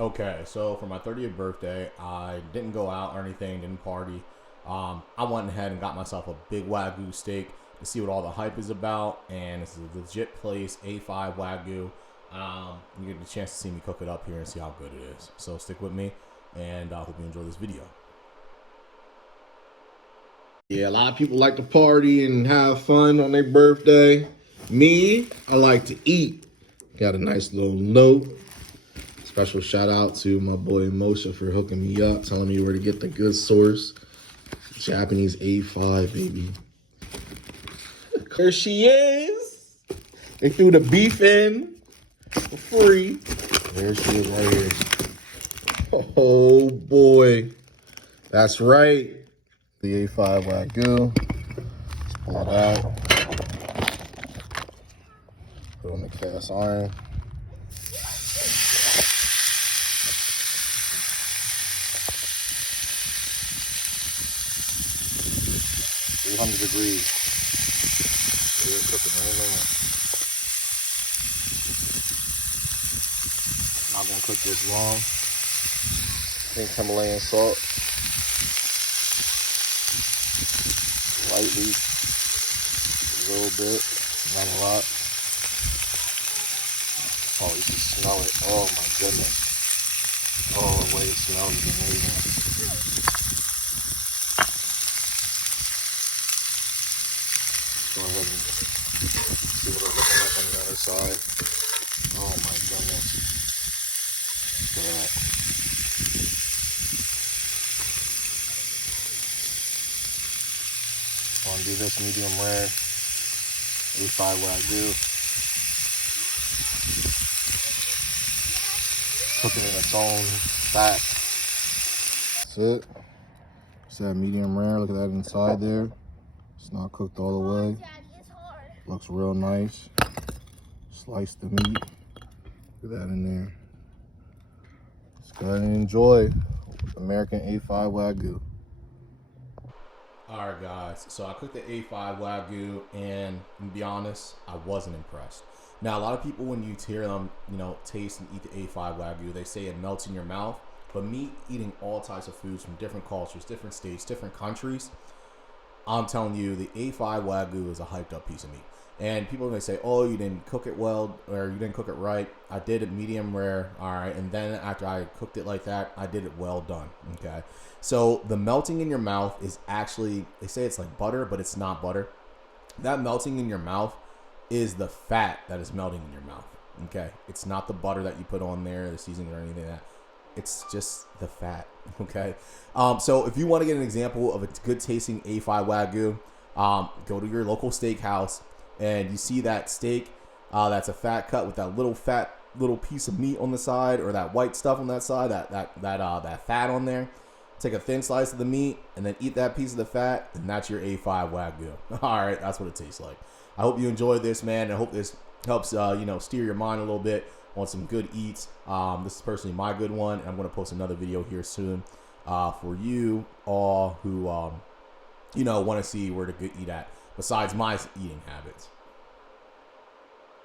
Okay, so for my 30th birthday, I didn't go out or anything, didn't party. I went ahead and got myself a big Wagyu steak to see what all the hype is about, and it's a legit place, A5 Wagyu. You get the chance to see me cook it up here and see how good it is. So stick with me, and I hope you enjoy this video. Yeah, a lot of people like to party and have fun on their birthday. Me, I like to eat. Got a nice little note. Special shout out to my boy Moshe for hooking me up, telling me where to get the good source. Japanese A5, baby. There she is. They threw the beef in for free. There she is right here. Oh boy. That's right. The A5 Wagyu. Let's pull it out. Put it on the cast iron. 300 degrees. We're cooking right now. Not gonna cook this long. Pink Himalayan salt. Lightly. A little bit. Not a lot. Oh, you can smell it. Oh my goodness. Oh, the way it smells is amazing. Go ahead and see what it's looking like on the other side. Oh my goodness. Look at that. I'm gonna do this medium rare. A5 Wagyu. Cooking in its own fat. That's it. It's that medium rare. Look at that inside there. It's not cooked all the way. Looks real nice. Slice the meat. Look at that in there. Let's go ahead and enjoy American A5 Wagyu. All right, guys. So I cooked the A5 Wagyu, and to be honest, I wasn't impressed. Now, a lot of people, when you hear them, taste and eat the A5 Wagyu, they say it melts in your mouth. But me eating all types of foods from different cultures, different states, different countries, I'm telling you, the A5 Wagyu is a hyped up piece of meat. And people may say, oh, you didn't cook it well, or you didn't cook it right. I did it medium rare, all right. And then after I cooked it like that, I did it well done, okay. So the melting in your mouth is actually, they say it's like butter, but it's not butter. That melting in your mouth is the fat that is melting in your mouth, okay. It's not the butter that you put on there, the seasoning or anything like that. It's just the fat, okay? So if you want to get an example of a good tasting A5 Wagyu, go to your local steakhouse and you see that steak that's a fat cut with that little piece of meat on the side, or that white stuff on that side, that fat on there. Take a thin slice of the meat and then eat that piece of the fat, and that's your A5 Wagyu. All right, that's what it tastes like. I hope you enjoyed this, man. And I hope this helps, steer your mind a little bit on some good eats. This is personally my good one, and I'm going to post another video here soon for you all who want to see where to eat at besides my eating habits.